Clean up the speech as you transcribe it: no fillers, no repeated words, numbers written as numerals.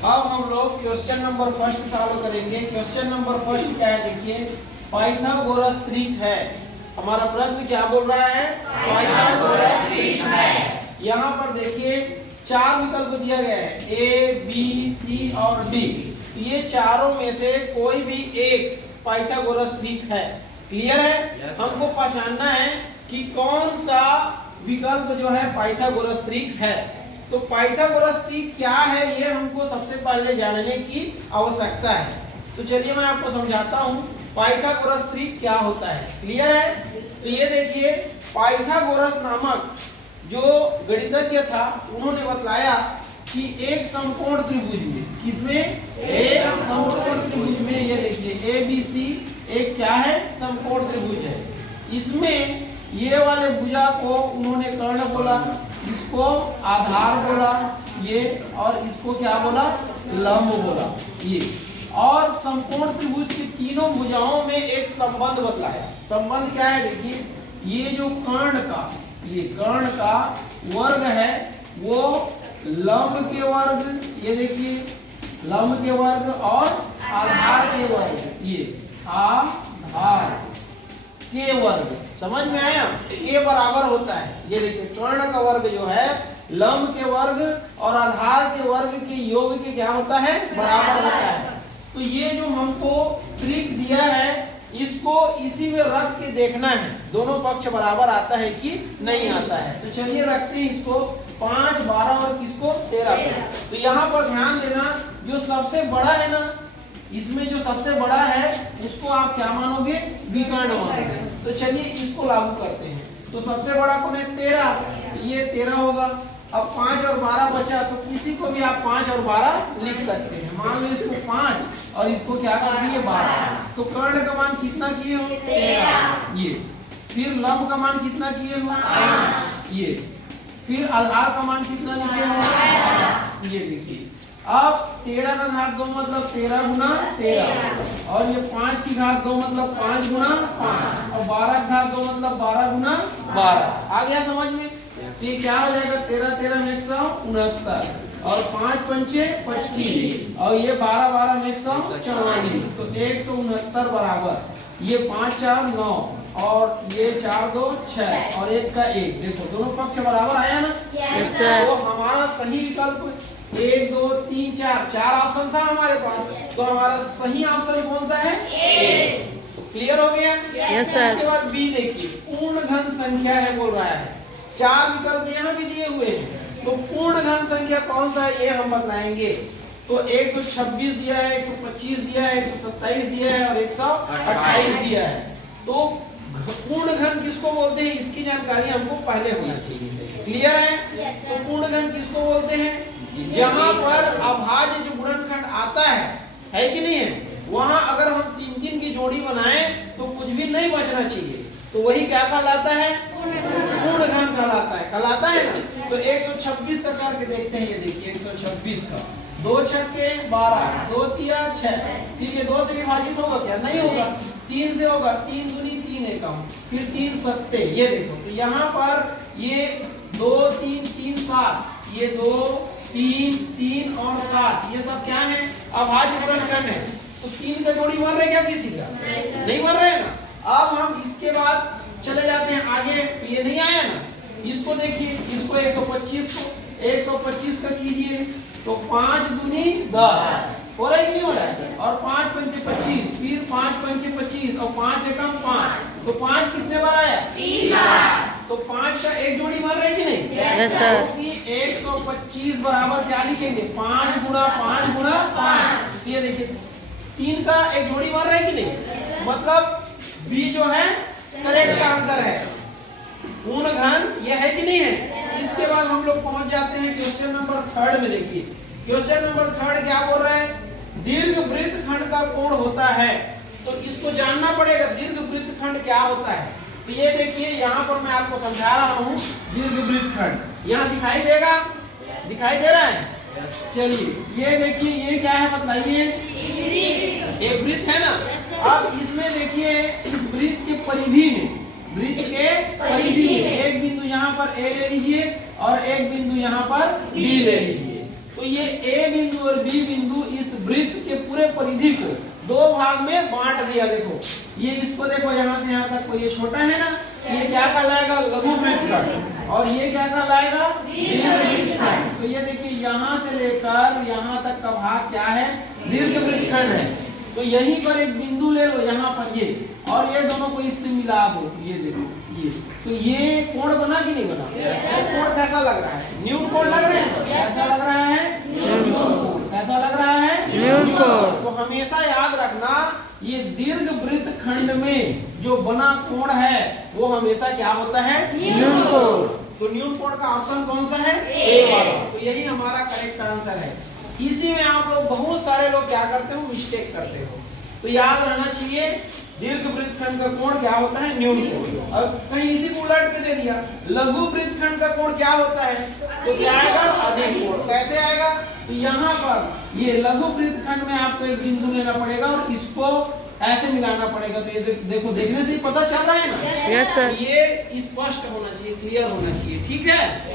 अब हम लोग क्वेश्चन नंबर फर्स्ट सॉल्व करेंगे। क्वेश्चन नंबर फर्स्ट क्या है देखिए, पाइथागोरस त्रिक है। हमारा प्रश्न क्या बोल रहा है? पाइथागोरस त्रिक है। यहाँ पर देखिए चार विकल्प दिया गया है, ए बी सी और डी। ये चारों में से कोई भी एक पाइथागोरस त्रिक है। क्लियर है? हमको पहचानना है कि कौन सा विकल्प जो है पाइथागोरस त्रिक है। तो पाइथागोरस त्रिक क्या है ये हमको सबसे पहले जानने की आवश्यकता है। तो चलिए मैं आपको समझाता हूँ पाइथागोरस त्रिक क्या होता है। क्लियर है? तो ये देखिए, पाइथागोरस नामक जो गणितज्ञ था उन्होंने बतलाया कि एक समकोण त्रिभुज में, किसमें? एक समकोण त्रिभुज में, ये देखिए ए बी सी एक क्या है? समकोण त्रिभुज है। इसमें ये वाले भुजा को उन्होंने कर्ण बोला, इसको आधार बोला ये, और इसको क्या बोला? लंब बोला ये। और समकोण त्रिभुज की तीनों भुजाओं में एक संबंध बतलाया। संबंध क्या है देखिए, ये जो कर्ण का वर्ग है वो लंब के वर्ग, ये देखिए लंब के वर्ग और आधार के वर्ग, ये आधार के वर्ग। समझ में आया? ये बराबर होता है। ये देखिए कर्ण का वर्ग जो है लंब के वर्ग और आधार के वर्ग के योग के क्या होता है? बराबर होता है। तो ये जो हमको ट्रिक दिया है इसको इसी में रख के देखना है दोनों पक्ष बराबर आता है कि नहीं आता है। तो चलिए रखते हैं इसको 5, 12 और किसको? 13 को। तो यहाँ पर ध्यान देना, जो सबसे बड़ा है ना, इसमें जो सबसे बड़ा है उसको आप क्या मानोगे? विकर्ण मानोगे। तो चलिए इसको लागू करते हैं। तो सबसे बड़ा कौन है? 13, ये 13 होगा। अब 5 और 12 बचा, तो किसी को भी आप 5 और 12 लिख सकते हैं। मान लो इसको 5 और इसको क्या कर दिए? 12। तो कर्ण का मान कितना किए हो? 13 ये। फिर लंब का मान कितना किए हो? 5 ये। फिर आधार का मान कितना लिखे हो? ये लिखिए। अब 13 का घात 2 मतलब 13 गुना 13, और ये 5 की घात 2 मतलब 5 गुना 5, और 12 की घात 2 मतलब 12 गुना 12। आ गया समझ में? तो ये क्या हो जाएगा? 13 13 में 169, और 5 पंचे 25, और ये 12 12 में 144, तो 169 बराबर ये 5 4 9, और ये 4 2 6 और 1 का 1। देखो दोनों पक्ष बराबर आया ना? Yes sir. तो हमारा सही विकल्प 1 2 3 4 ऑप्शन था हमारे पास। तो हमारा सही ऑप्शन कौन सा है? ए। क्लियर हो गया? Yes sir. इसके बाद बी देखिए, पूर्ण घन संख्या है बोल रहा है। 4 विकल्प यहाँ भी दिए हुए हैं। तो पूर्ण घन संख्या कौन सा है ये हम बताएंगे। तो 126 दिया है, 125 दिया है, 127 दिया है और 128 दिया है। तो पूर्ण घन किसको बोलते हैं इसकी जानकारी हमको पहले होना चाहिए। क्लियर है? तो पूर्ण घन किसको बोलते हैं? जहां पर अभाज्य जो गुणनखंड आता है कि नहीं है, वहां अगर हम 3 की जोड़ी बनाएं तो कुछ भी नहीं बचना चाहिए। तो वही क्या कहलाता है? पूर्ण घन कहलाता है ना? तो 126 का करके देखते हैं। ये देखिए 126 का 2 छक्के 12, 2 तिया 6, फिर ये 2 से विभाजित होगा क्या? नहीं होगा। 3 से होगा, 3 दूनी 3 एकम, फिर 3 सत्ते। ये देखो, तो यहाँ पर ये 2 3 3 7, ये 2 3 3 और 7, ये सब क्या है? अभाज्य गुणनखंड है। तो 3 का जोड़ी बन रहे क्या किसी का? नहीं बन रहे ना। अब हम इसके बाद चले जाते हैं आगे। ये नहीं आया ना, इसको देखिए, इसको 125 का कीजिए। तो 5 दूनी 10 हो रहा है कि नहीं हो रहा है? और 5 पंचे 25, फिर 5 पंचे 25 और 5 एकम 5, तो 5 कितने बार आया? 3 बार। तो 5 का एक जोड़ी बन रहा है कि नहीं? Yes sir. क्योंकि 125 बराबर क्या लिखेंगे? 5 गुना 5 गुना 5। ये देखिए 3 का एक जोड़ी बन रहा है कि नहीं? मतलब बी जो है करेक्ट आंसर है। पूर्ण घन ये है कि नहीं है? इसके बाद हम लोग पहुंच जाते हैं क्वेश्चन नंबर 3 में। देखिए क्वेश्चन नंबर 3 क्या बोल रहा है? दीर्घ वृत्तखंड का कोण होता है। तो इसको जानना पड़ेगा दीर्घ वृत्तखंड क्या होता है। तो ये देखिए यहाँ पर मैं आपको समझा रहा हूँ। दीर्घ वृत्तखंड यहाँ दिखाई देगा? दिखाई दे रहा है? चलिए ये देखिए, ये क्या है बताइए? एक वृत्त है ना। अब इसमें देखिए इस वृत्त के परिधि में, एक बिंदु यहाँ पर ए ले लीजिए और एक बिंदु यहाँ पर बी ले लीजिए। तो ये ए बिंदु और बी बिंदु इस वृत्त के पूरे परिधि को दो भाग में बांट दिया। देखो ये इसको देखो यहाँ से यहाँ तक, ये छोटा है ना, ये क्या कहलाएगा? लघु वृत्तखंड। और ये क्या कहलाएगा? दीर्घ वृत्तखंड। तो ये देखिए यहाँ से लेकर यहाँ तक का भाग क्या है? दीर्घ वृत्तखंड है। तो यहीं पर एक बिंदु ले लो, यहाँ पर ये, और ये दोनों को इससे मिला दो। ये देखो ये, तो ये कोण बना कि नहीं बना? कोण कैसा लग रहा है? न्यून कोण लग रहा है। कैसा लग रहा है? न्यून कोण। कैसा लग रहा है? न्यून कोण। तो हमेशा याद रखना, ये दीर्घ वृत्तखंड में जो बना कोण है वो हमेशा क्या होता है? न्यून कोण। तो न्यून कोण का ऑप्शन कौन सा है? ए वाला। तो यही हमारा करेक्ट आंसर है। इसी में आप लोग बहुत सारे लोग क्या करते हो? मिस्टेक करते हो। तो याद रहना चाहिए दीर्घ वृत्तखंड का कोण क्या होता है? न्यून कोण। अब कहीं इसी को उलट के दे दिया, लघु वृत्तखंड का कोण क्या होता है? तो क्या आएगा? अधिक कोण। कैसे आएगा? तो यहाँ पर ये लघु वृत्तखंड में आपको एक बिंदु लेना पड़ेगा और इसको ऐसे मिलाना पड़ेगा। तो ये देखो, देखने से ही पता चल रहा है ना? Yes sir. ये स्पष्ट होना चाहिए, क्लियर होना चाहिए। ठीक है।